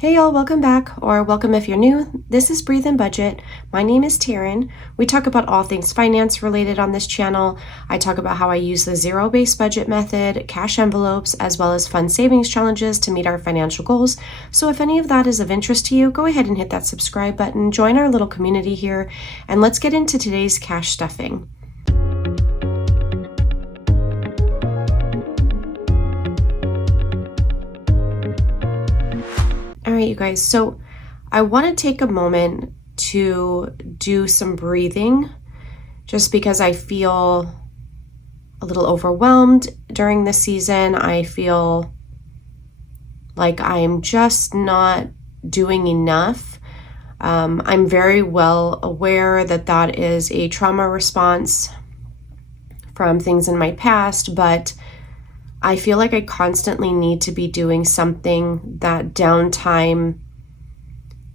Hey y'all, welcome back, or welcome if you're new. This is Breathe and Budget. My name is Taryn. We talk about all things finance related on this channel. I talk about how I use the zero-based budget method, cash envelopes, as well as fun savings challenges to meet our financial goals. So if any of that is of interest to you, go ahead and hit that subscribe button, join our little community here, and let's get into today's cash stuffing. All right, you guys, so I want to take a moment to do some breathing just because I feel a little overwhelmed during this season. I feel like I'm just not doing enough. I'm very well aware that that is a trauma response from things in my past, but I feel like I constantly need to be doing something. That downtime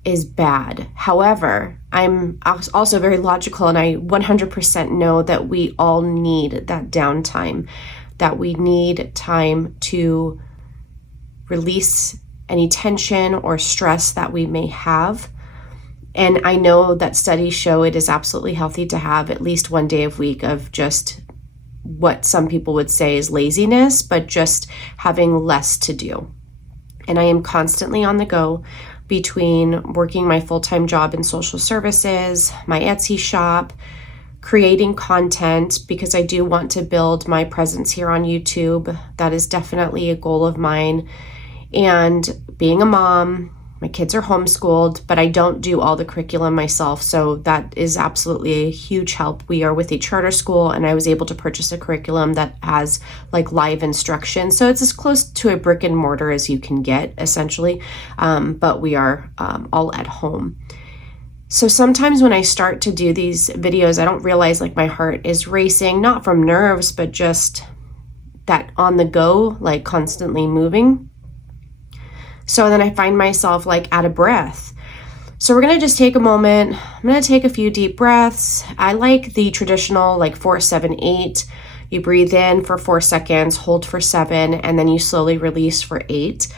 is bad. However, I'm also very logical, and I 100% know that we all need that downtime, that we need time to release any tension or stress that we may have. And I know that studies show it is absolutely healthy to have at least one day a week of just what some people would say is laziness, but just having less to do. And I am constantly on the go between working my full-time job in social services, my Etsy shop, creating content because I do want to build my presence here on YouTube. That is definitely a goal of mine. And being a mom, my kids are homeschooled, but I don't do all the curriculum myself. So that is absolutely a huge help. We are with a charter school, and I was able to purchase a curriculum that has like live instruction. So it's as close to a brick and mortar as you can get, essentially. But we are all at home. So sometimes when I start to do these videos, I don't realize like my heart is racing, not from nerves, but just that on the go, like constantly moving. So then I find myself like out of breath. So we're going to just take a moment. I'm going to take a few deep breaths. I like the traditional like 4, 7, 8. You breathe in for 4 seconds, hold for 7, and then you slowly release for 8.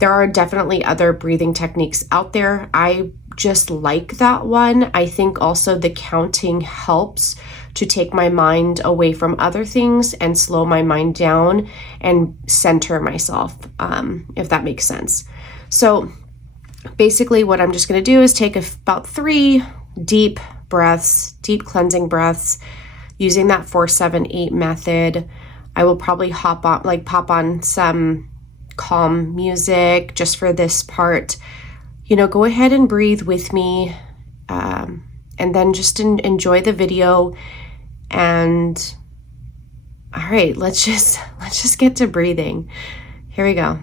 There are definitely other breathing techniques out there. I just like that one. I think also the counting helps to take my mind away from other things and slow my mind down and center myself, if that makes sense. So basically what I'm just going to do is take about 3 deep breaths, deep cleansing breaths, using that 4, 7, 8 method. I will probably pop on some calm music just for this part. Go ahead and breathe with me, and then just enjoy the video. And all right, let's just get to breathing. Here we go.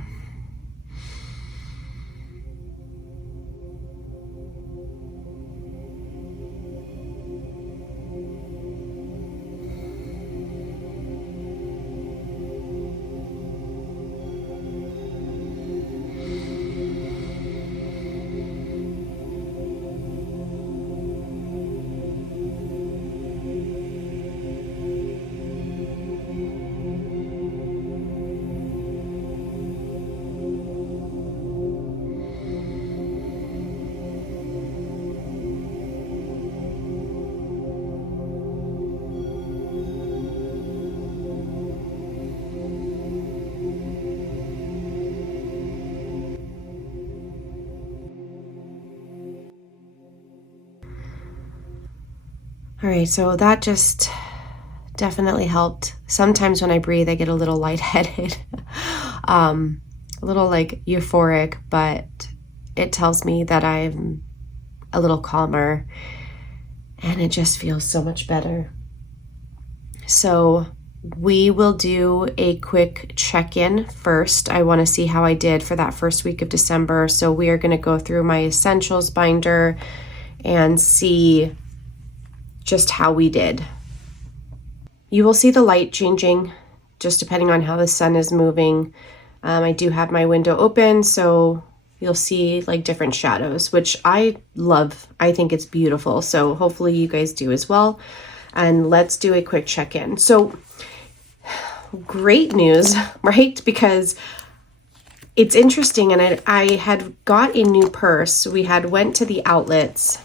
All right, so that just definitely helped. Sometimes when I breathe, I get a little lightheaded, a little like euphoric, but it tells me that I'm a little calmer, and it just feels so much better. So we will do a quick check-in first. I want to see how I did for that first week of December. So we are going to go through my essentials binder and see just how we did. You will see the light changing just depending on how the sun is moving. I do have my window open, so you'll see like different shadows, which I love. I think it's beautiful. So hopefully you guys do as well. And let's do a quick check-in. So great news, right? Because it's interesting, and I had got a new purse. We had went to the outlets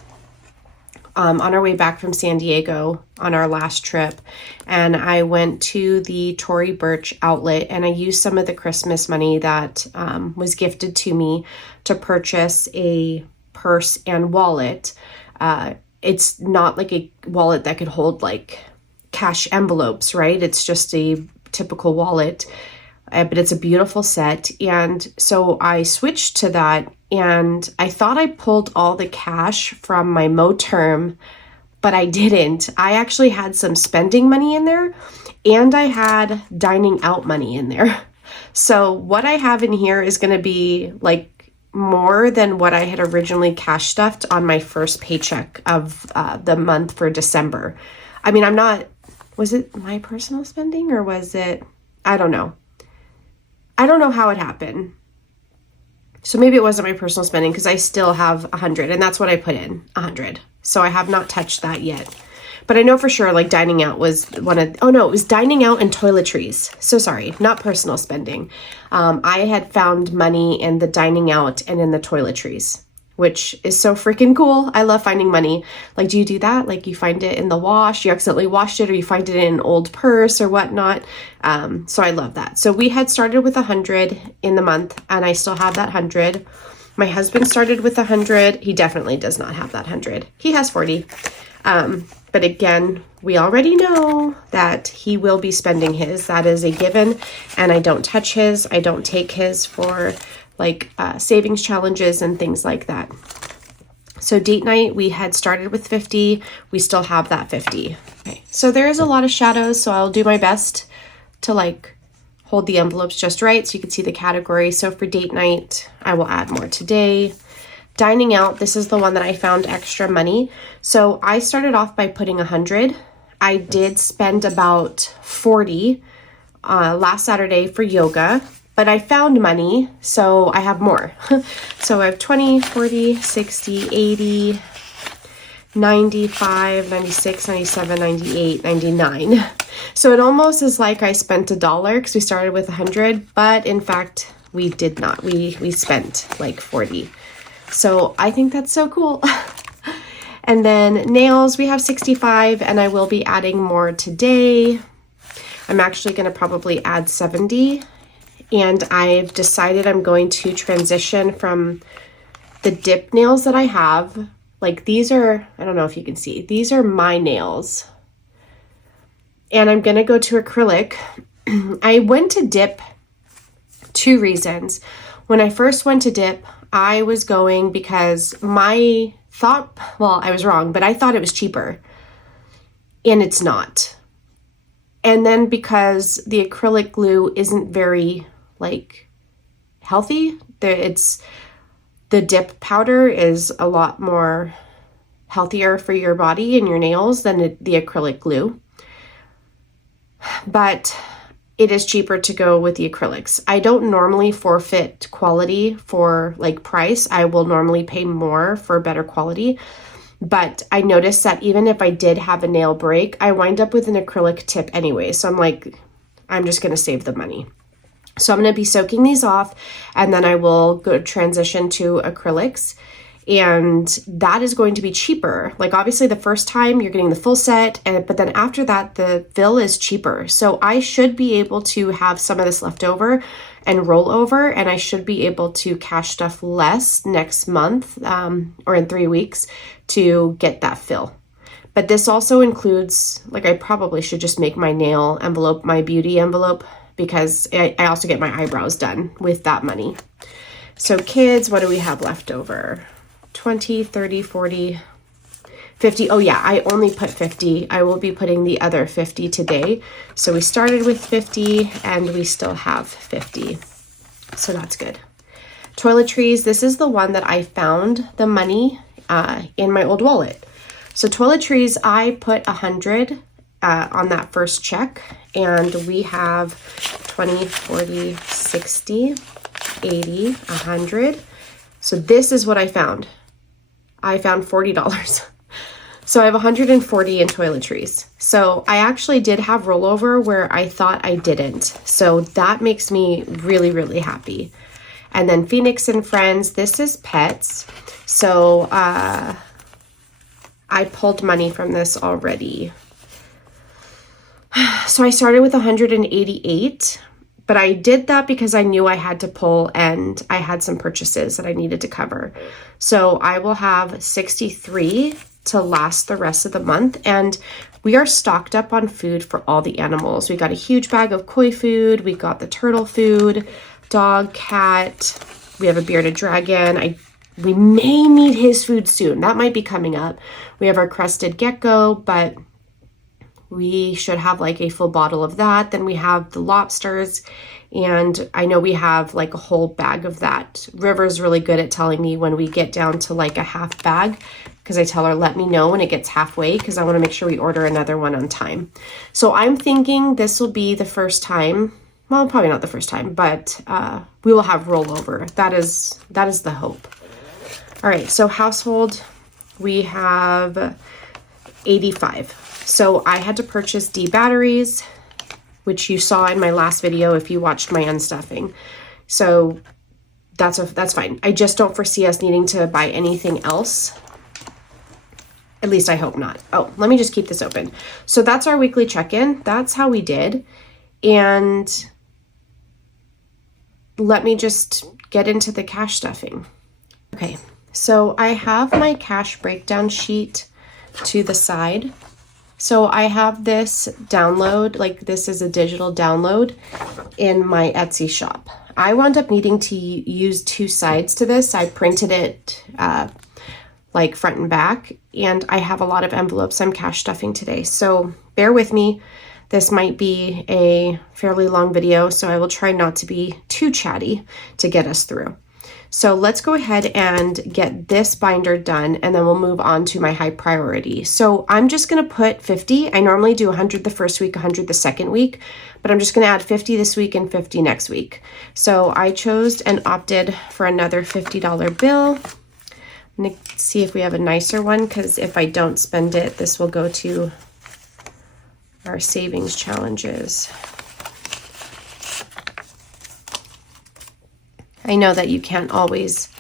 on our way back from San Diego on our last trip, and I went to the Tory Burch outlet, and I used some of the Christmas money that was gifted to me to purchase a purse and wallet. It's not like a wallet that could hold like cash envelopes, right? It's just a typical wallet, but it's a beautiful set. And so I switched to that, and I thought I pulled all the cash from my Moterm, but I didn't. I actually had some spending money in there, and I had dining out money in there. So what I have in here is going to be like more than what I had originally cash stuffed on my first paycheck of the month for December. I mean, was it my personal spending, or was it, I don't know. I don't know how it happened. So maybe it wasn't my personal spending, because I still have 100, and that's what I put in, 100. So I have not touched that yet. But I know for sure, like, dining out was it was dining out and toiletries. So sorry, not personal spending. I had found money in the dining out and in the toiletries, which is so freaking cool. I love finding money. Like, do you do that? Like, you find it in the wash, you accidentally washed it, or you find it in an old purse or whatnot. So I love that. So we had started with 100 in the month, and I still have that 100. My husband started with 100. He definitely does not have that 100. He has 40. But again, we already know that he will be spending his. That is a given. And I don't touch his. I don't take his for like savings challenges and things like that. So date night, we had started with 50. We still have that 50. Okay. So there is a lot of shadows, so I'll do my best to like hold the envelopes just right so you can see the category. So for date night, I will add more today. Dining out, this is the one that I found extra money. So I started off by putting 100. I did spend about 40 last Saturday for yoga, but I found money, so I have more. So I have 20, 40, 60, 80, 95, 96, 97, 98, 99. So it almost is like I spent $1 because we started with 100, but in fact, we did not. We spent like 40. So I think that's so cool. And then nails, we have 65, and I will be adding more today. I'm actually going to probably add 70. And I've decided I'm going to transition from the dip nails that I have. Like, these are, I don't know if you can see, these are my nails. And I'm going to go to acrylic. I went to dip 2 reasons. When I first went to dip, I was going because my thought, well, I was wrong, but I thought it was cheaper. And it's not. And then because the acrylic glue isn't very, like, healthy, the dip powder is a lot more healthier for your body and your nails than the acrylic glue. But it is cheaper to go with the acrylics. I don't normally forfeit quality for like price. I will normally pay more for better quality. But I noticed that even if I did have a nail break, I wind up with an acrylic tip anyway. So I'm like, I'm just going to save the money. So I'm going to be soaking these off, and then I will go transition to acrylics. And that is going to be cheaper. Like, obviously the first time you're getting the full set, but then after that, the fill is cheaper. So I should be able to have some of this left over and roll over, and I should be able to cash stuff less next month or in 3 weeks to get that fill. But this also includes, like, I probably should just make my nail envelope my beauty envelope, because I also get my eyebrows done with that money. So kids, what do we have left over? 20, 30, 40, 50. Oh yeah, I only put 50. I will be putting the other 50 today. So we started with 50 and we still have 50. So that's good. Toiletries, this is the one that I found the money in my old wallet. So toiletries, I put 100 on that first check, and we have 20, 40, 60, 80, 100. So this is what I found. I found $40. So I have 140 in toiletries. So I actually did have rollover where I thought I didn't. So that makes me really, really happy. And then Phoenix and Friends, this is pets. So I pulled money from this already. So I started with 188, but I did that because I knew I had to pull and I had some purchases that I needed to cover. So I will have 63 to last the rest of the month. And we are stocked up on food for all the animals. We got a huge bag of koi food. We got the turtle food, dog, cat. We have a bearded dragon. We may need his food soon. That might be coming up. We have our crested gecko, but we should have like a full bottle of that. Then we have the lobsters, and I know we have like a whole bag of that. River's really good at telling me when we get down to like a half bag, because I tell her, let me know when it gets halfway, because I want to make sure we order another one on time. So I'm thinking this will be the first time, well, probably not the first time, but we will have rollover. That is the hope. All right, so household, we have 85. So I had to purchase D batteries, which you saw in my last video if you watched my unstuffing. So that's fine. I just don't foresee us needing to buy anything else. At least I hope not. Oh, let me just keep this open. So that's our weekly check-in. That's how we did. And let me just get into the cash stuffing. Okay, so I have my cash breakdown sheet to the side. So I have this download, like this is a digital download in my Etsy shop. I wound up needing to use two sides to this. I printed it like front and back, and I have a lot of envelopes I'm cash stuffing today. So bear with me. This might be a fairly long video, so I will try not to be too chatty to get us through. So let's go ahead and get this binder done, and then we'll move on to my high priority. So I'm just going to put 50. I normally do 100 the first week, 100 the second week, but I'm just going to add 50 this week and 50 next week. So I chose and opted for another $50 bill. I'm going to see if we have a nicer one, because if I don't spend it, this will go to our savings challenges. I know that you can't always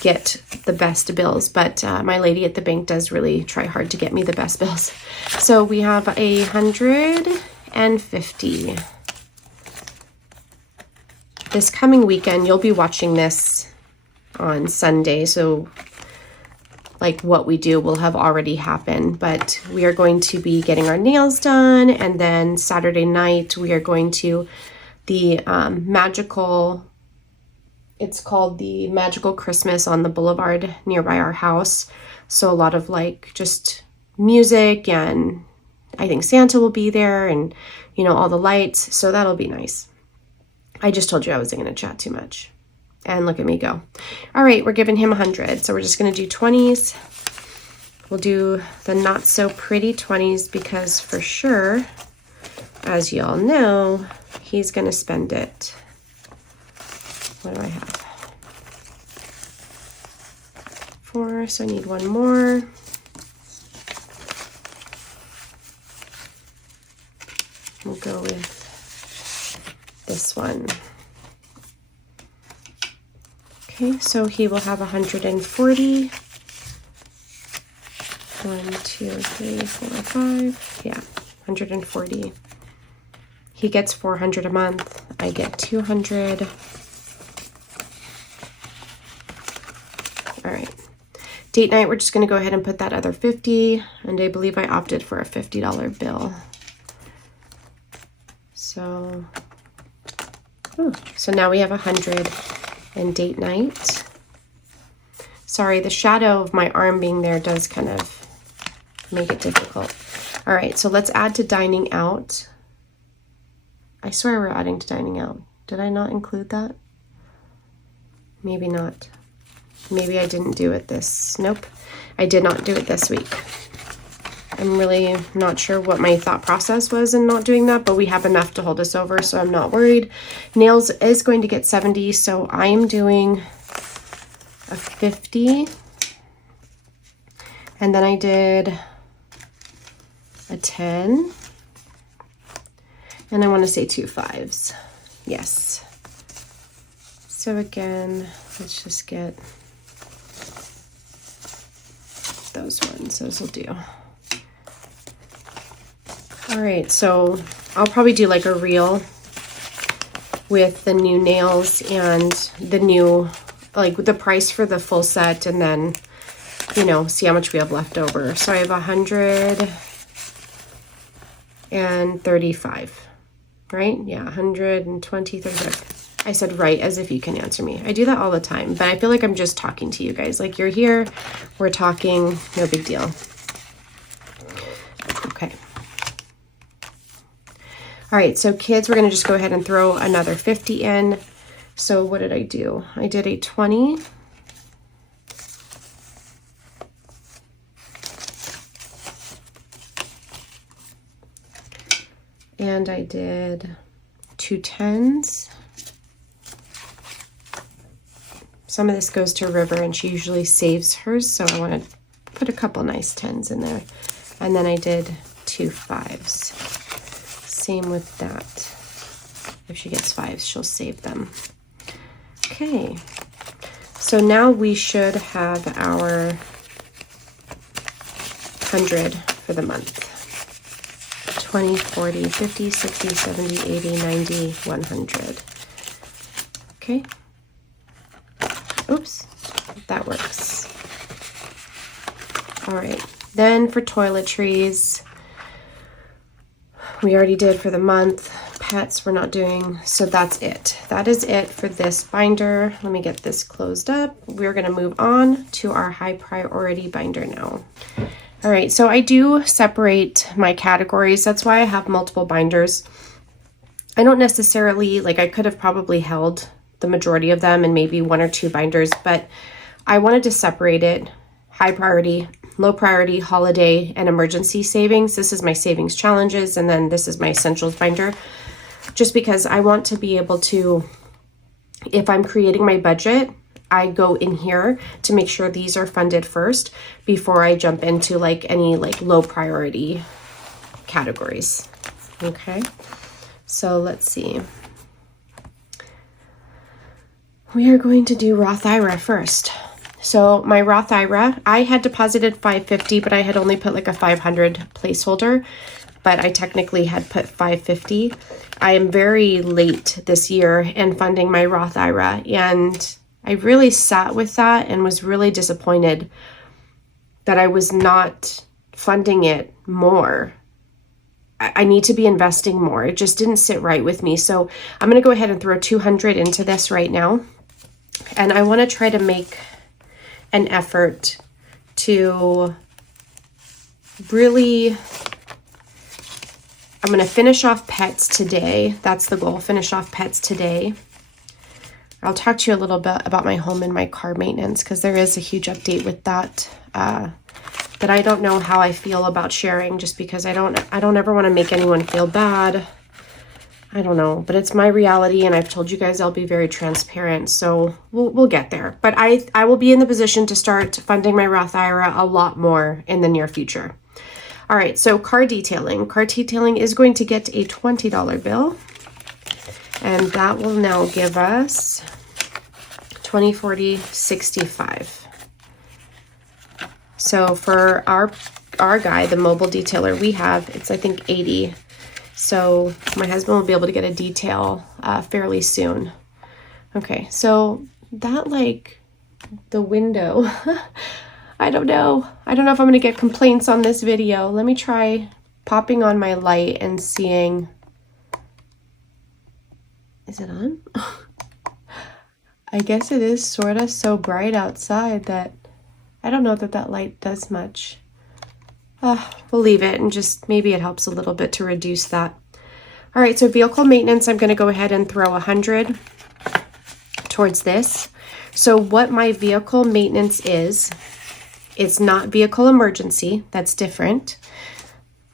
get the best bills, but my lady at the bank does really try hard to get me the best bills. So we have 150. This coming weekend, you'll be watching this on Sunday, so like what we do will have already happened, but we are going to be getting our nails done, and then Saturday night we are going to the it's called the Magical Christmas on the Boulevard nearby our house. So a lot of like just music, and I think Santa will be there, and you know, all the lights. So that'll be nice. I just told you I wasn't going to chat too much. And look at me go. All right, we're giving him 100. So we're just going to do 20s. We'll do the not so pretty 20s because for sure, as you all know, he's going to spend it. What do I have? 4, so I need one more. We'll go with this one. Okay, so he will have 140. 1, 2, 3, 4, 5. Yeah, 140. He gets 400 a month. I get 200. All right. Date night, we're just going to go ahead and put that other 50. And I believe I opted for a $50 bill. So now we have 100 and date night. Sorry, the shadow of my arm being there does kind of make it difficult. All right, so let's add to dining out. I swear we're adding to dining out. Did I not include that? Maybe not. Maybe I didn't do it this. Nope, I did not do it this week. I'm really not sure what my thought process was in not doing that, but we have enough to hold us over, so I'm not worried. Nails is going to get 70, so I am doing a 50. And then I did a 10. And I want to say 2 5s. Yes. So again, let's just get those ones. Those will do. All right, so I'll probably do like a reel with the new nails and the new, like the price for the full set, and then, you know, see how much we have left over. So I have 135, right? Yeah, 120, 35. I said right as if you can answer me. I do that all the time, but I feel like I'm just talking to you guys. Like, you're here, we're talking, no big deal. Okay. All right, so kids, we're gonna just go ahead and throw another 50 in. So what did I do? I did a 20. And I did 2 10s. Some of this goes to River, and she usually saves hers, so I want to put a couple nice 10s in there. And then I did 2 5s. Same with that. If she gets 5s, she'll save them. Okay. So now we should have our 100 for the month. 20, 40, 50, 60, 70, 80, 90, 100. Okay. Oops, that works. All right, then for toiletries, we already did for the month. Pets we're not doing, so that's it. That is it for this binder. Let me get this closed up. We're gonna move on to our high priority binder now. All right, so I do separate my categories. That's why I have multiple binders. I don't necessarily, like, I could have probably held the majority of them and maybe 1 or 2 binders, but I wanted to separate it: high priority, low priority, holiday, and emergency savings. This is my savings challenges, and then this is my essentials binder, just because I want to be able to, if I'm creating my budget, I go in here to make sure these are funded first before I jump into like any like low priority categories. Okay, so let's see. We are going to do Roth IRA first. So my Roth IRA, I had deposited $550, but I had only put like a $500 placeholder, but I technically had put $550. I am very late this year in funding my Roth IRA, and I really sat with that and was really disappointed that I was not funding it more. I need to be investing more. It just didn't sit right with me. So I'm going to go ahead and throw 200 into this right now. And I want to try to make an effort to really, I'm going to finish off pets today. That's the goal, finish off pets today. I'll talk to you a little bit about my home and my car maintenance, because there is a huge update with that that I don't know how I feel about sharing, just because I don't ever want to make anyone feel bad. I don't know, but it's my reality, and I've told you guys I'll be very transparent, so we'll get there. But I will be in the position to start funding my Roth IRA a lot more in the near future. All right, so car detailing. Car detailing is going to get a $20 bill, and that will now give us 20, 40, 65. So for our guy, the mobile detailer we have, it's I think 80. So my husband will be able to get a detail fairly soon. Okay, so that, like, the window, I don't know. I don't know if I'm gonna get complaints on this video. Let me try popping on my light and seeing, is it on? I guess it is sort of so bright outside that I don't know that that light does much. We'll leave it, and just maybe it helps a little bit to reduce that. All right, so vehicle maintenance, I'm going to go ahead and throw 100 towards this. So what my vehicle maintenance is, it's not vehicle emergency. That's different.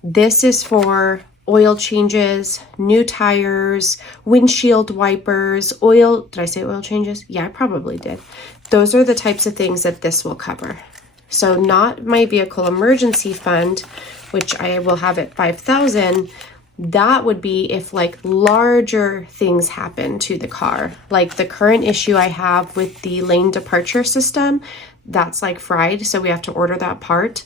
This is for oil changes, new tires, windshield wipers, oil. Did I say oil changes? Yeah, I probably did. Those are the types of things that this will cover. So not my vehicle emergency fund, which I will have at $5,000. That would be if like larger things happen to the car, like the current issue I have with the lane departure system, that's like fried, so we have to order that part.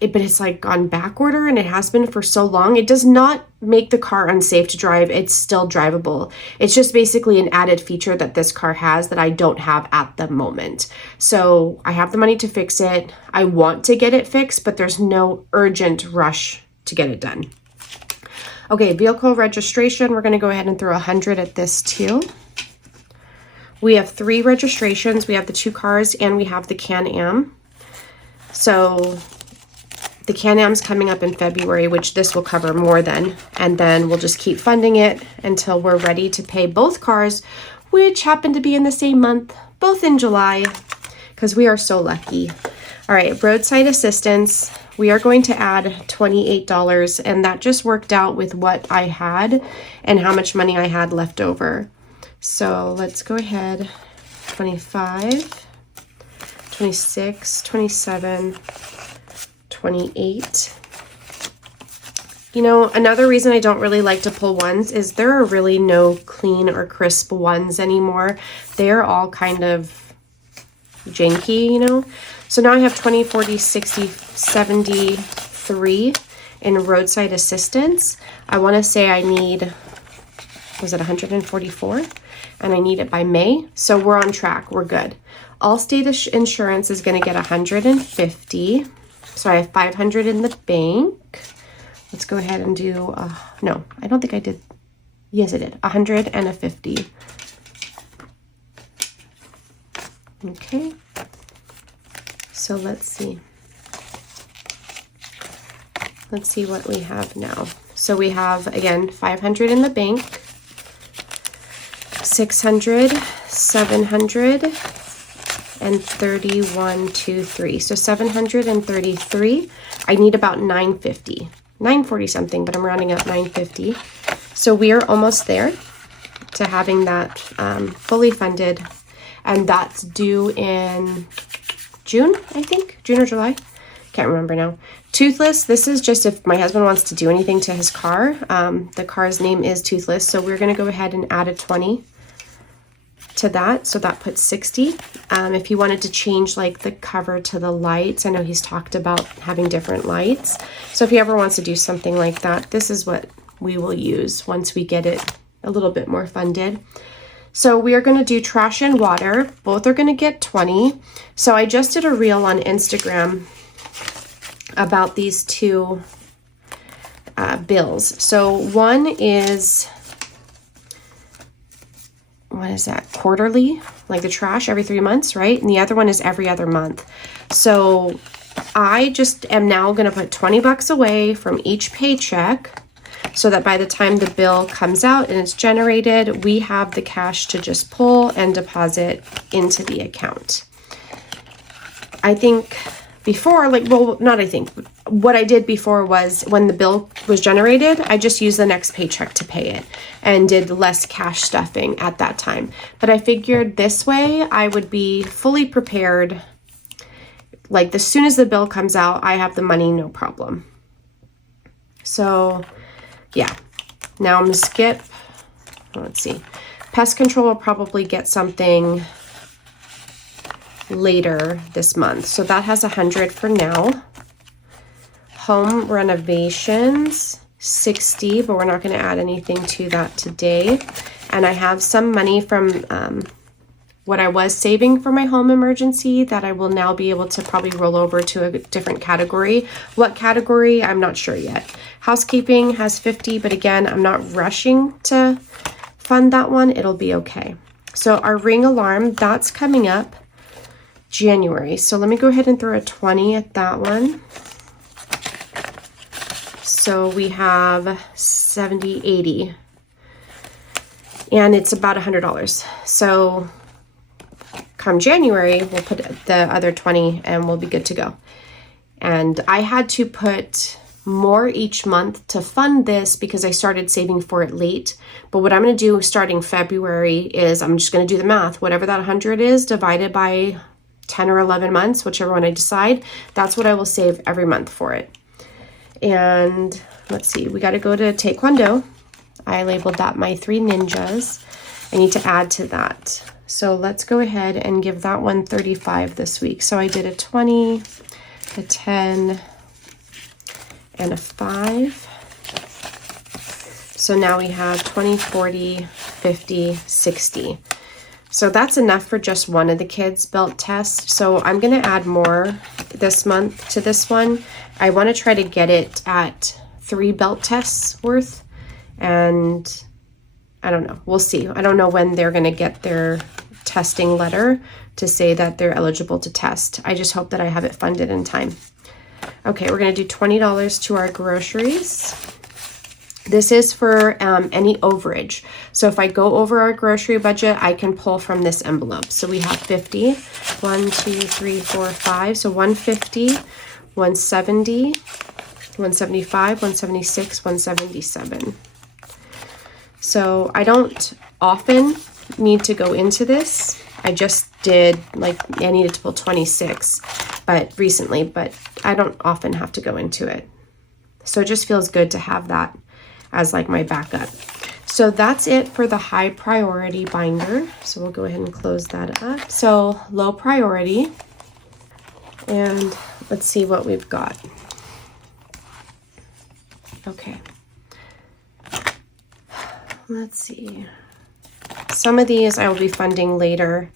But it's like on back order, and it has been for so long. It does not make the car unsafe to drive. It's still drivable. It's just basically an added feature that this car has that I don't have at the moment. So I have the money to fix it. I want to get it fixed, but there's no urgent rush to get it done. Okay, vehicle registration. We're going to go ahead and throw 100 at this too. We have 3 registrations. We have the 2 cars and we have the Can-Am. So the Can-Am's coming up in February, which this will cover more than, and then we'll just keep funding it until we're ready to pay both cars, which happen to be in the same month, both in July, because we are so lucky. All right, roadside assistance. We are going to add $28, and that just worked out with what I had and how much money I had left over. So let's go ahead, 25, 26, 27, 28. You know, another reason I don't really like to pull ones is there are really no clean or crisp ones anymore. They're all kind of janky, you know. So now I have 20, 40, 60, 73 in roadside assistance. I want to say I need, was it 144? And I need it by May. So we're on track. We're good. Allstate insurance is going to get 150. So I have 500 in the bank. Let's go ahead and do, no, I don't think I did. Yes, I did. 100 and a 50. Okay. So let's see. Let's see what we have now. So we have, again, 500 in the bank, 600, 700, and 31, 2, 3. So 733. I need about 950, 940 something, but I'm rounding up 950. So we are almost there to having that fully funded, and that's due in June, I think, June or July. Can't remember now. Toothless, this is just if my husband wants to do anything to his car. The car's name is Toothless, so we're going to go ahead and add a 20 to that, so that puts 60. If he wanted to change like the cover to the lights, I know he's talked about having different lights, so if he ever wants to do something like that, this is what we will use once we get it a little bit more funded. So we are going to do trash and water. Both are going to get 20. So I just did a reel on Instagram about these two bills. So one is, what is that, quarterly, like the trash every 3 months, right? And the other one is every other month. So I just am now going to put 20 bucks away from each paycheck so that by the time the bill comes out and it's generated, we have the cash to just pull and deposit into the account. I think before, like, well, not I think, what I did before was when the bill was generated, I just used the next paycheck to pay it and did less cash stuffing at that time. But I figured this way I would be fully prepared. Like, as soon as the bill comes out, I have the money, no problem. So yeah, now I'm gonna skip, let's see, pest control will probably get something later this month. So that has 100 for now. Home renovations, 60, but we're not gonna add anything to that today. And I have some money from what I was saving for my home emergency that I will now be able to probably roll over to a different category. What category? I'm not sure yet. Housekeeping has 50, but again, I'm not rushing to fund that one. It'll be okay. So our ring alarm, that's coming up January. So let me go ahead and throw a 20 at that one. So we have 70, 80, and it's about $100. So come January, we'll put the other 20 and we'll be good to go. And I had to put more each month to fund this because I started saving for it late. But what I'm going to do starting February is I'm just going to do the math. Whatever that 100 is divided by 10 or 11 months, whichever one I decide, that's what I will save every month for it. And let's see, we got to go to Taekwondo. I labeled that my 3 ninjas. I need to add to that. So let's go ahead and give that one 35 this week. So I did a 20, a 10, and a 5. So now we have 20, 40, 50, 60. So that's enough for just one of the kids' belt tests. So I'm going to add more this month to this one. I want to try to get it at 3 belt tests worth. And I don't know. We'll see. I don't know when they're going to get their testing letter to say that they're eligible to test. I just hope that I have it funded in time. Okay, we're going to do $20 to our groceries. This is for any overage. So if I go over our grocery budget, I can pull from this envelope. So we have 50, 1, 2, 3, 4, 5. So 150, 170, 175, 176, 177. So I don't often need to go into this. I just did, like, I needed to pull 26 recently, but I don't often have to go into it. So it just feels good to have that as like my backup. So that's it for the high priority binder. So we'll go ahead and close that up. So low priority, and let's see what we've got. Okay. Let's see. Some of these I will be funding later.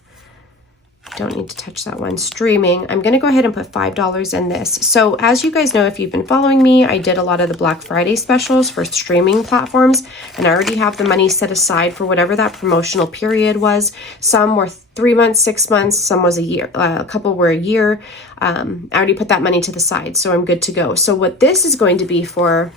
Don't need to touch that one. Streaming. I'm going to go ahead and put $5 in this. So as you guys know, if you've been following me, I did a lot of the Black Friday specials for streaming platforms, and I already have the money set aside for whatever that promotional period was. Some were 3 months, 6 months, some was a year, a couple were a year. I already put that money to the side, so I'm good to go. So what this is going to be for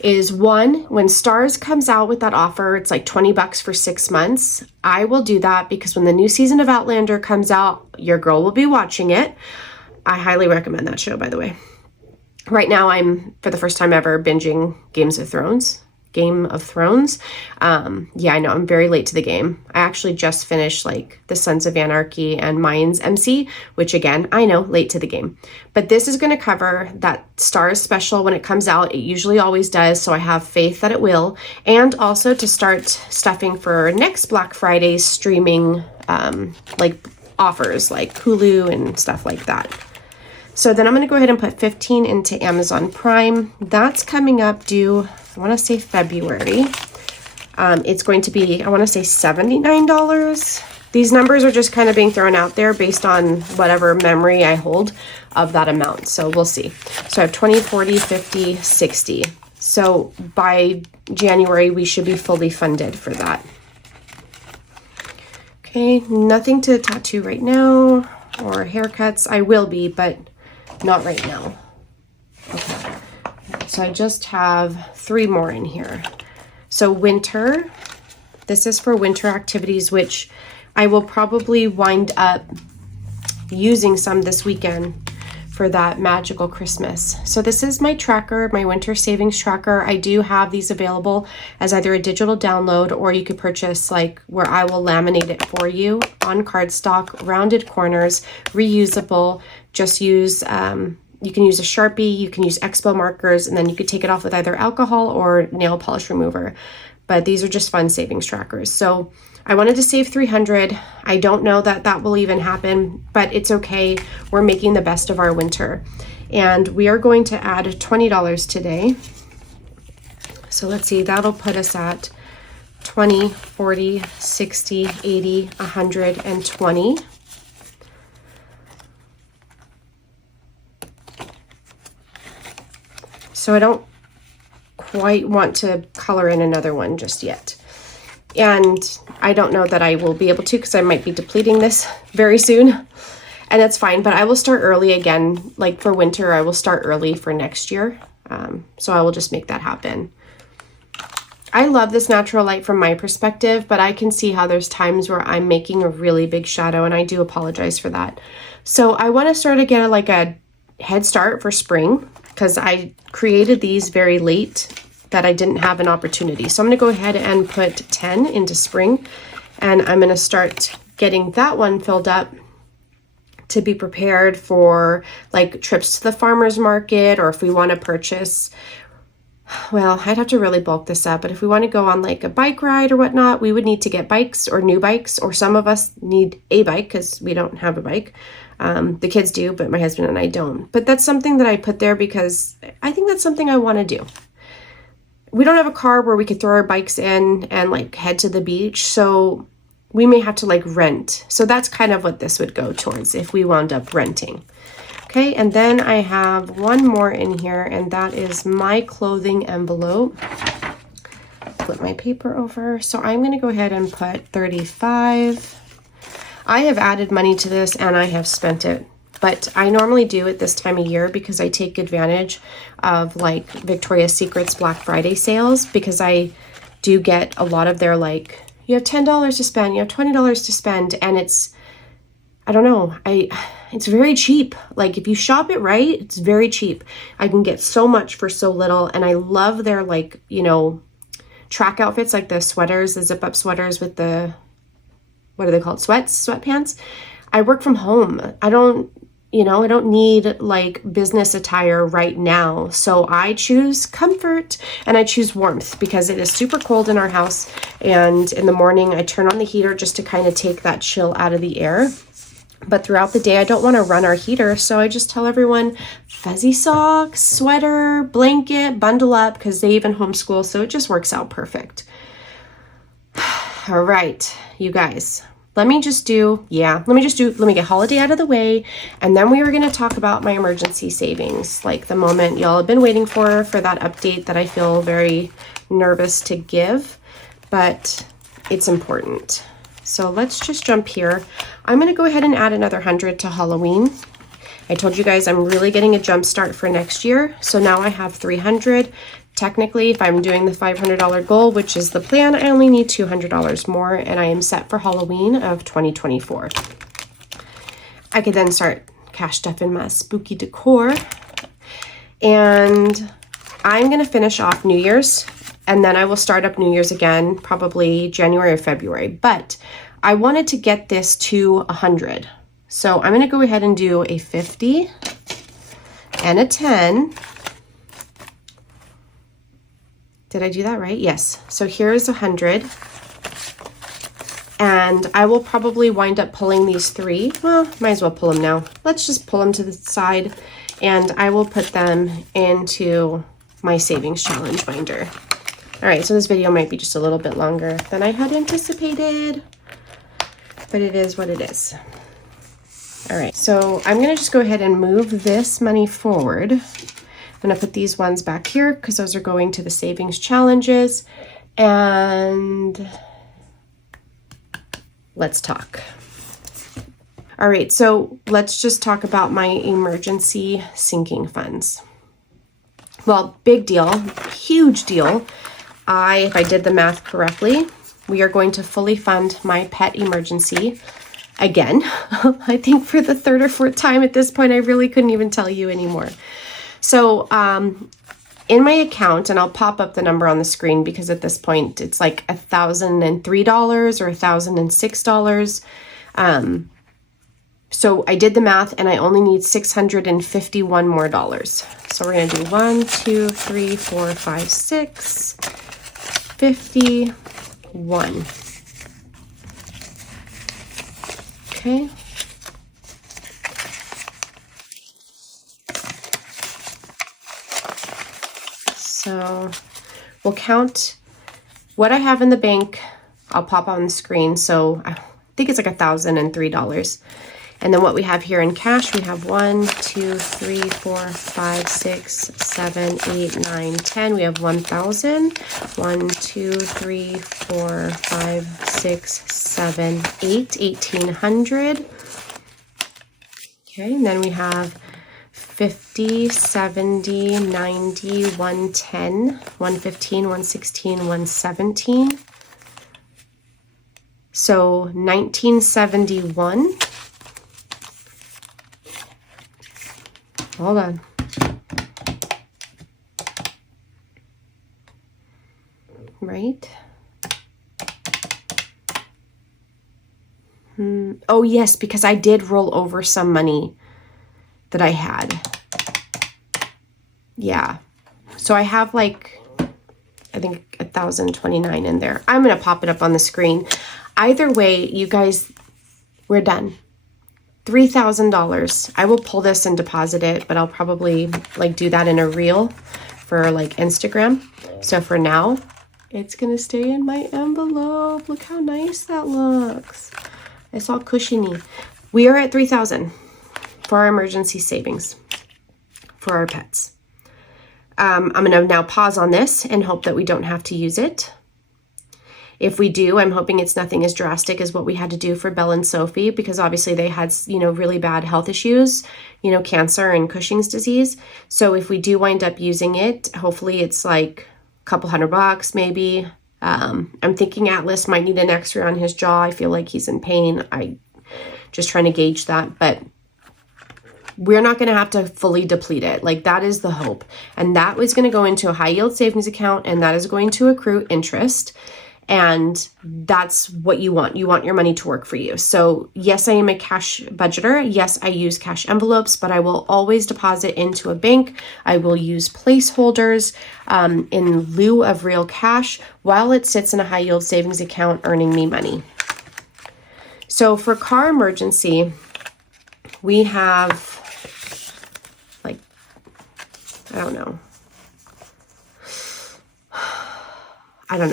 is, one, when Stars comes out with that offer, it's like $20 for 6 months. I will do that because when the new season of Outlander comes out, your girl will be watching it. I highly recommend that show, by the way. Right now, I'm, for the first time ever, binging Game of Thrones. Yeah, I know, I'm very late to the game. I actually just finished like the Sons of Anarchy and Mayans MC, which again, I know, late to the game. But this is going to cover that Stars special when it comes out. It usually always does, so I have faith that it will. And also to start stuffing for next Black Friday's streaming like offers like Hulu and stuff like that. So then I'm going to go ahead and put 15 into Amazon Prime. That's coming up due, I want to say February. It's going to be, I want to say $79. These numbers are just kind of being thrown out there based on whatever memory I hold of that amount. So we'll see. So I have 20, 40, 50, 60. So by January, we should be fully funded for that. Okay, nothing to tattoo right now or haircuts. I will be, but not right now. Okay, so I just have 3 more in here. So winter, this is for winter activities, which I will probably wind up using some this weekend for that magical Christmas. So this is my tracker, my winter savings tracker. I do have these available as either a digital download, or you could purchase like where I will laminate it for you on cardstock, rounded corners, reusable. Just use, you can use a Sharpie, you can use Expo markers, and then you could take it off with either alcohol or nail polish remover. But these are just fun savings trackers. So I wanted to save $300. I don't know that that will even happen, but it's okay. We're making the best of our winter. And we are going to add $20 today. So let's see, that'll put us at 20, 40, 60, 80, 120. So I don't quite want to color in another one just yet. And I don't know that I will be able to because I might be depleting this very soon. And that's fine, but I will start early again. Like for winter, I will start early for next year. So I will just make that happen. I love this natural light from my perspective, but I can see how there's times where I'm making a really big shadow, and I do apologize for that. So I want to sort of get like a head start for spring, because I created these very late that I didn't have an opportunity. So I'm going to go ahead and put 10 into spring, and I'm going to start getting that one filled up to be prepared for like trips to the farmer's market, or if we want to purchase well, I'd have to really bulk this up, but if we want to go on like a bike ride or whatnot, we would need to get bikes or new bikes, or some of us need a bike because we don't have a bike. The kids do, but my husband and I don't. But that's something that I put there because I think that's something I want to do. We don't have a car where we could throw our bikes in and like head to the beach, so we may have to like rent. So that's kind of what this would go towards if we wound up renting. Okay, and then I have one more in here, and that is my clothing envelope. Flip my paper over. So I'm going to go ahead and put 35. I have added money to this and I have spent it, but I normally do at this time of year because I take advantage of like Victoria's Secret's Black Friday sales, because I do get a lot of their like, you have $10 to spend, you have $20 to spend, and it's, I don't know, it's very cheap. Like if you shop it right, it's very cheap. I can get so much for so little, and I love their like, you know, track outfits, like the sweaters, the zip up sweaters with the, what are they called? Sweatpants. I work from home. I don't need like business attire right now. So I choose comfort and I choose warmth because it is super cold in our house. And in the morning I turn on the heater just to kind of take that chill out of the air. But throughout the day, I don't want to run our heater. So I just tell everyone fuzzy socks, sweater, blanket, bundle up, because they even homeschool. So it just works out perfect. All right, you guys, let me get holiday out of the way. And then we are going to talk about my emergency savings, like the moment y'all have been waiting for that update that I feel very nervous to give, but it's important. So let's just jump here. I'm going to go ahead and add another 100 to Halloween. I told you guys I'm really getting a jump start for next year. So now I have 300. Technically, if I'm doing the $500 goal, which is the plan, I only need $200 more, and I am set for Halloween of 2024. I could then start cash stuffing my spooky decor. And I'm going to finish off New Year's, and then I will start up New Year's again, probably January or February. But I wanted to get this to 100. So I'm going to go ahead and do a 50 and a 10. Did I do that right? Yes. So here's 100. And I will probably wind up pulling these 3. Well, might as well pull them now. Let's just pull them to the side, and I will put them into my savings challenge binder. All right, so this video might be just a little bit longer than I had anticipated, but it is what it is. All right, so I'm gonna just go ahead and move this money forward. I'm gonna put these ones back here because those are going to the savings challenges. And let's talk. All right, so let's just talk about my emergency sinking funds. Well, big deal, huge deal. If I did the math correctly, we are going to fully fund my pet emergency again. I think for the 3rd or 4th time at this point. I really couldn't even tell you anymore. So in my account, and I'll pop up the number on the screen because at this point it's like $1,003 or $1,006. So I did the math and I only need $651 more. So we're going to do 1, 2, 3, 4, 5, 6, 51. Okay. So we'll count what I have in the bank. I'll pop on the screen. So I think it's like $1,003. And then what we have here in cash, we have 1, 2, 3, 4, 5, 6, 7, 8, 9, 10. We have 1,000. 1, 2, 3, 4, 5, 6, 7, 8, 1,800. Okay, and then we have 50, 70, 90, 110, 115, 116, 117. So 1971. Hold on. Right? Oh, yes, because I did roll over some money that I had. Yeah. So I have like I think 1,029 in there. I'm going to pop it up on the screen. Either way, you guys, we're done. $3,000. I will pull this and deposit it, but I'll probably like do that in a reel for like Instagram. So for now, it's going to stay in my envelope. Look how nice that looks. It's all cushiony. We are at 3,000 for our emergency savings for our pets. I'm going to now pause on this and hope that we don't have to use it. If we do, I'm hoping it's nothing as drastic as what we had to do for Belle and Sophie, because obviously they had, really bad health issues, cancer and Cushing's disease. So if we do wind up using it, hopefully it's like a couple $100 maybe. I'm thinking Atlas might need an X-ray on his jaw. I feel like he's in pain. I just trying to gauge that, but we're not going to have to fully deplete it. Like that is the hope. And that was going to go into a high yield savings account, and that is going to accrue interest. And that's what you want. You want your money to work for you. So yes, I am a cash budgeter. Yes, I use cash envelopes, but I will always deposit into a bank. I will use placeholders in lieu of real cash while it sits in a high yield savings account earning me money. So for car emergency, we have like, I don't know,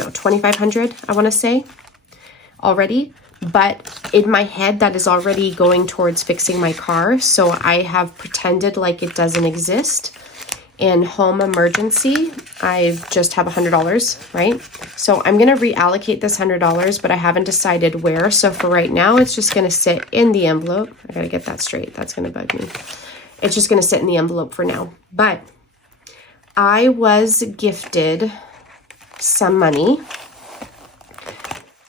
2,500, I want to say already, but in my head, that is already going towards fixing my car. So I have pretended like it doesn't exist. In home emergency, I just have $100, right? So I'm going to reallocate this $100, but I haven't decided where. So for right now, it's just going to sit in the envelope. I got to get that straight. That's going to bug me. It's just going to sit in the envelope for now. But I was gifted some money.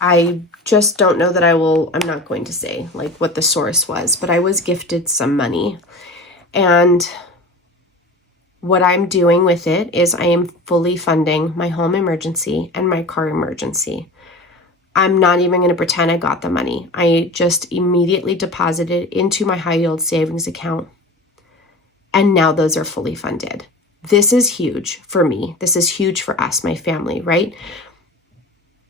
I just don't know that I'm not going to say like what the source was, but I was gifted some money. And what I'm doing with it is I am fully funding my home emergency and my car emergency. I'm not even going to pretend I got the money. I just immediately deposited into my high yield savings account. And now those are fully funded. This is huge for me. This is huge for us, my family, right?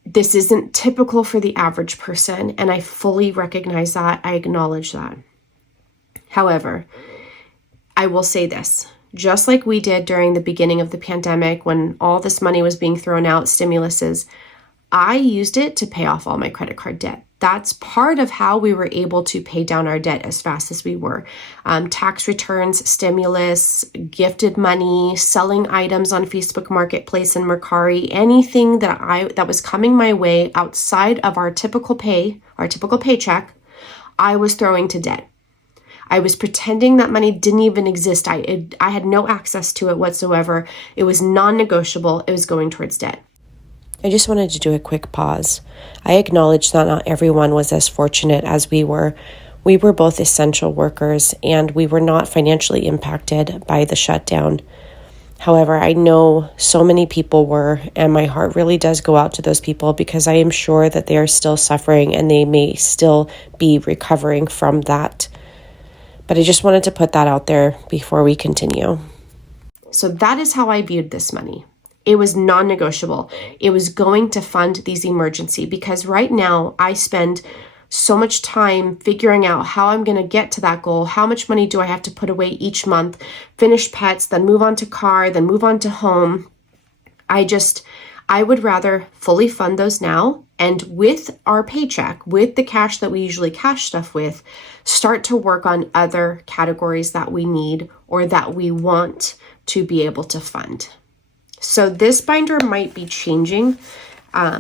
This isn't typical for the average person, and I fully recognize that. I acknowledge that. However, I will say this, just like we did during the beginning of the pandemic when all this money was being thrown out, stimuluses, I used it to pay off all my credit card debt. That's part of how we were able to pay down our debt as fast as we were. Tax returns, stimulus, gifted money, selling items on Facebook Marketplace and Mercari, anything that was coming my way outside of our typical paycheck, I was throwing to debt. I was pretending that money didn't even exist. I had no access to it whatsoever. It was non-negotiable. It was going towards debt. I just wanted to do a quick pause. I acknowledge that not everyone was as fortunate as we were. We were both essential workers, and we were not financially impacted by the shutdown. However, I know so many people were, and my heart really does go out to those people because I am sure that they are still suffering and they may still be recovering from that. But I just wanted to put that out there before we continue. So that is how I viewed this money. It was non-negotiable. It was going to fund these emergency because right now I spend so much time figuring out how I'm going to get to that goal. How much money do I have to put away each month? Finish pets, then move on to car, then move on to home. I would rather fully fund those now. And with our paycheck, with the cash that we usually cash stuff with, start to work on other categories that we need or that we want to be able to fund. So this binder might be changing. I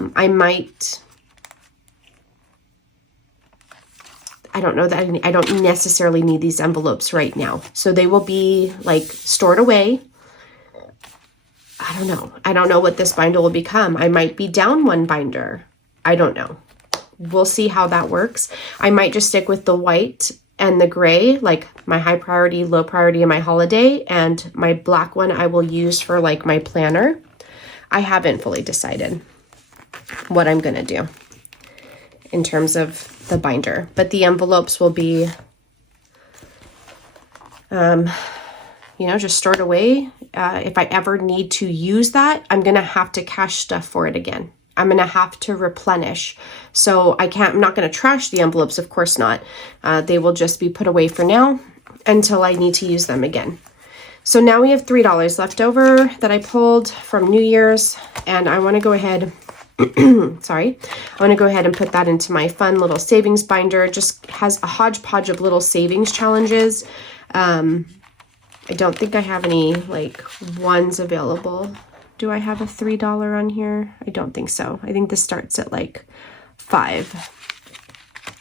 don't know that I don't necessarily need these envelopes right now. So they will be like stored away. I don't know. I don't know what this binder will become. I might be down one binder. I don't know. We'll see how that works. I might just stick with the white and the gray, like my high priority, low priority, and my holiday, and my black one I will use for like my planner. I haven't fully decided what I'm going to do in terms of the binder, but the envelopes will be just store it away. If I ever need to use that, I'm going to have to cash stuff for it again. I'm going to have to replenish. So I'm not going to trash the envelopes, of course not. They will just be put away for now until I need to use them again. So now we have $3 left over that I pulled from New Year's, and I want to go ahead, I want to go ahead and put that into my fun little savings binder. It just has a hodgepodge of little savings challenges. I don't think I have any like ones available. Do I have a $3 on here? I don't think so. I think this starts at like $5.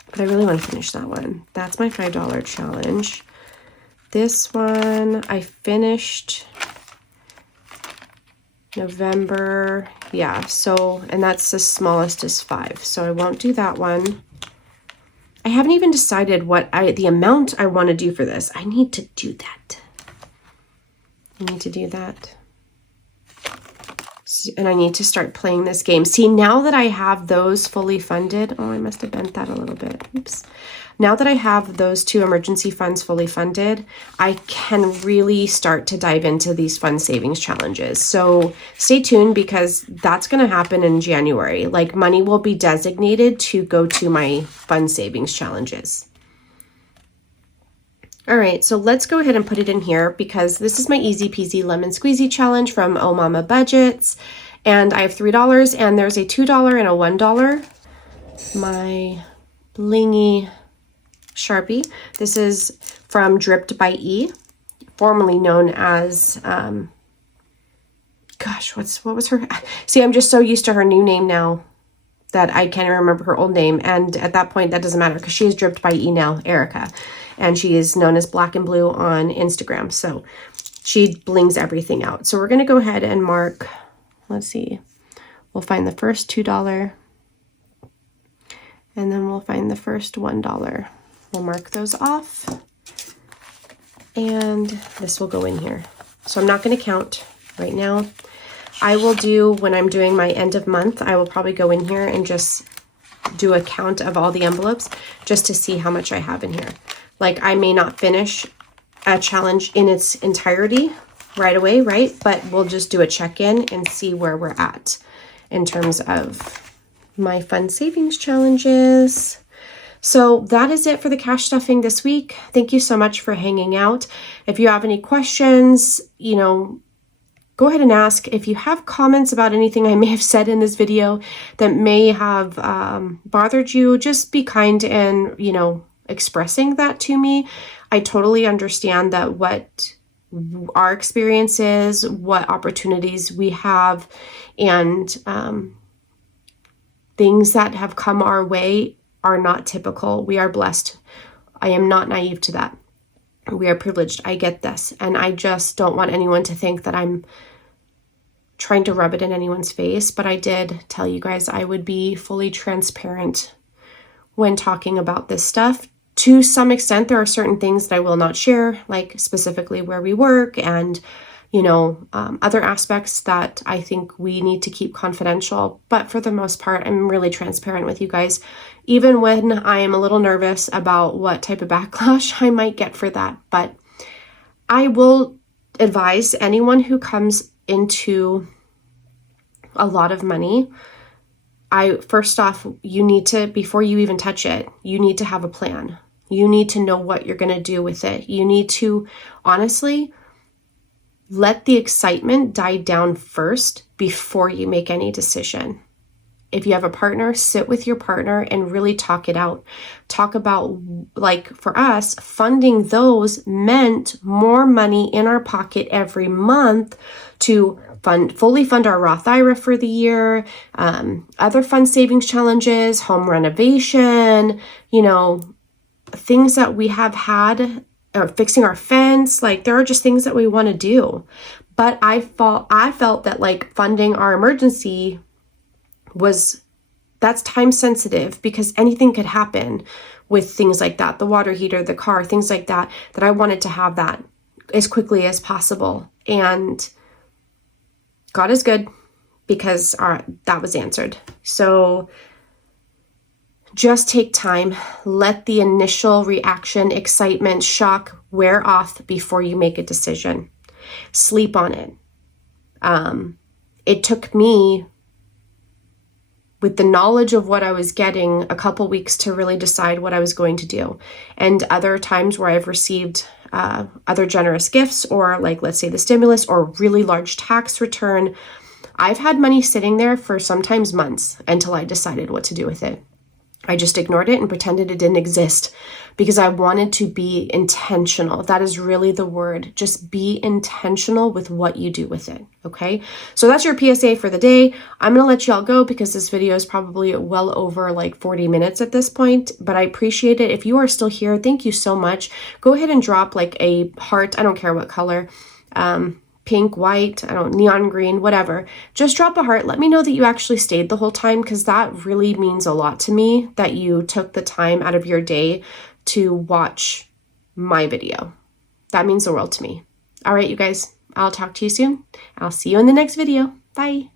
But I really want to finish that one. That's my $5 challenge. This one I finished November. Yeah, so, and that's the smallest is 5. So I won't do that one. I haven't even decided what the amount I want to do for this. I need to do that. And I need to start playing this game. See, now that I have those fully funded, oh, I must have bent that a little bit. Oops. Now that I have those 2 emergency funds fully funded, I can really start to dive into these fun savings challenges. So stay tuned, because that's going to happen in January. Like, money will be designated to go to my fun savings challenges. All right, so let's go ahead and put it in here, because this is my easy peasy lemon squeezy challenge from Oh Mama Budgets. And I have $3 and there's a $2 and a $1. My blingy Sharpie. This is from Dripped by E, formerly known as, what was her? See, I'm just so used to her new name now that I can't even remember her old name. And at that point, that doesn't matter, because she is Dripped by E now, Erica. And she is known as Black and Blue on Instagram. So she blings everything out. So we're going to go ahead and mark, let's see, we'll find the first $2 and then we'll find the first $1. We'll mark those off and this will go in here. So I'm not going to count right now. I will do, when I'm doing my end of month, I will probably go in here and just do a count of all the envelopes just to see how much I have in here. Like, I may not finish a challenge in its entirety right away, right? But we'll just do a check-in and see where we're at in terms of my fun savings challenges. So that is it for the cash stuffing this week. Thank you so much for hanging out. If you have any questions, go ahead and ask. If you have comments about anything I may have said in this video that may have bothered you, just be kind and, expressing that to me. I totally understand that what our experience is, what opportunities we have, and things that have come our way are not typical. We are blessed. I am not naive to that. We are privileged. I get this. And I just don't want anyone to think that I'm trying to rub it in anyone's face. But I did tell you guys I would be fully transparent when talking about this stuff. To some extent, there are certain things that I will not share, like specifically where we work and, other aspects that I think we need to keep confidential. But for the most part, I'm really transparent with you guys, even when I am a little nervous about what type of backlash I might get for that. But I will advise anyone who comes into a lot of money, first off, you need to, before you even touch it, you need to have a plan. You need to know what you're going to do with it. You need to honestly let the excitement die down first before you make any decision. If you have a partner, sit with your partner and really talk it out. Talk about, like for us, funding those meant more money in our pocket every month to fully fund our Roth IRA for the year, other fund savings challenges, home renovation, things that we have had, fixing our fence. Like, there are just things that we want to do. But I felt that like funding our emergency that's time sensitive, because anything could happen with things like that, the water heater, the car, things like that I wanted to have that as quickly as possible. And God is good, because that was answered. So Just take time. Let the initial reaction, excitement, shock wear off before you make a decision. Sleep on it. It took me, with the knowledge of what I was getting, a couple weeks to really decide what I was going to do. And other times where I've received other generous gifts, or like, let's say the stimulus or really large tax return, I've had money sitting there for sometimes months until I decided what to do with it. I just ignored it and pretended it didn't exist because I wanted to be intentional. That is really the word. Just be intentional with what you do with it, okay? So that's your PSA for the day. I'm going to let y'all go because this video is probably well over like 40 minutes at this point, but I appreciate it. If you are still here, thank you so much. Go ahead and drop like a heart. I don't care what color. Pink, white, neon green, whatever. Just drop a heart. Let me know that you actually stayed the whole time, because that really means a lot to me that you took the time out of your day to watch my video. That means the world to me. All right, you guys, I'll talk to you soon. I'll see you in the next video. Bye.